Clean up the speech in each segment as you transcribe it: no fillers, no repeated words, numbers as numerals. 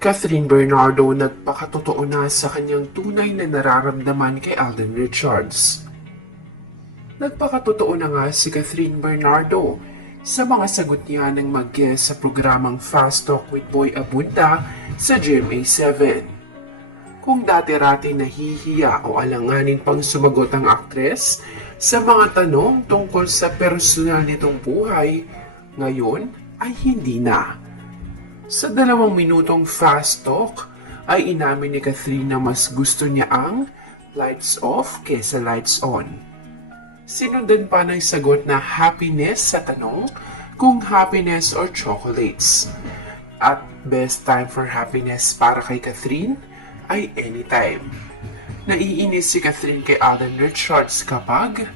Catherine Bernardo nagpakatotoo na sa kanyang tunay na nararamdaman kay Alden Richards. Nagpakatotoo na nga si Catherine Bernardo sa mga sagot niya ng mag-guest sa programang Fast Talk with Boy Abunda sa GMA7. Kung dati-rati nahihiya o alanganin pang sumagot ang aktres sa mga tanong tungkol sa personal nitong buhay, ngayon ay hindi na. Sa 2 minutong fast talk ay inamin ni Catherine na mas gusto niya ang lights off kesa lights on. Sinundan pa ng sagot na happiness sa tanong kung happiness or chocolates. At best time for happiness para kay Catherine ay anytime. Naiinis si Catherine kay Alden Richards kapag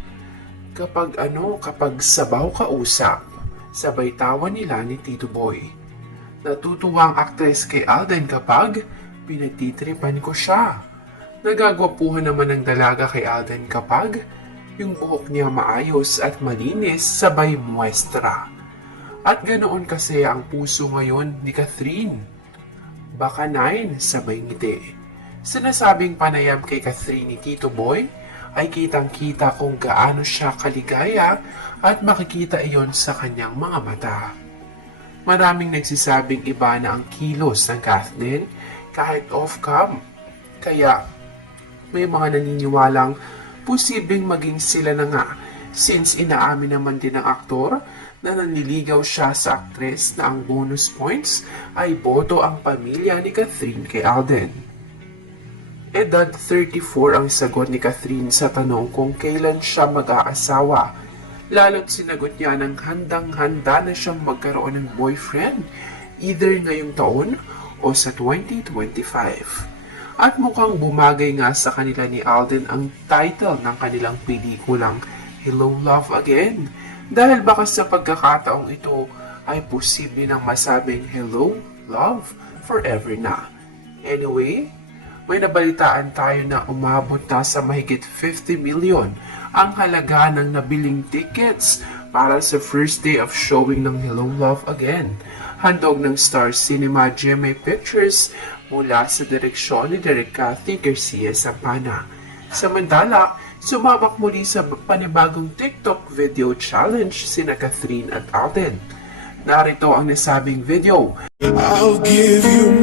sabaw kausap, sabay tawa nila ni Tito Boy. Natutuwa ang aktres kay Alden kapag pinagtitripan ko siya. Nagagwapuhan naman ng dalaga kay Alden kapag yung buhok niya maayos at malinis sabay muestra. At ganoon kasi ang puso ngayon ni Catherine. Baka 9 sabay ngiti. Sinasabing panayam kay Catherine ni Tito Boy ay kitang-kita kung gaano siya kaligaya at makikita iyon sa kanyang mga mata. Maraming nagsisabing iba na ang kilos ng Kathleen kahit off-cam. Kaya may mga naniniwalang posibleng maging sila na nga since inaamin naman din ng aktor na nanliligaw siya sa aktres na ang bonus points ay boto ang pamilya ni Catherine kay Alden. Edad 34 ang sagot ni Catherine sa tanong kung kailan siya mag-aasawa. Lalo't sinagot niya ng handang-handa na siyang magkaroon ng boyfriend either ngayong taon o sa 2025. At mukhang bumagay nga sa kanila ni Alden ang title ng kanilang pelikulang Hello Love Again dahil baka sa pagkakataong ito ay posible nang masabing Hello Love Forever na. Anyway, may nabalitaan tayo na umabot na sa mahigit 50 million ang halaga ng nabiling tickets para sa first day of showing ng Hello Love Again. Handog ng Star Cinema GMA Pictures mula sa direksyon ni Direk Cathy Garcia Sampana. Samantala, sumabak muli sa panibagong TikTok video challenge sina Catherine at Alden. Narito ang nasabing video. I'll give you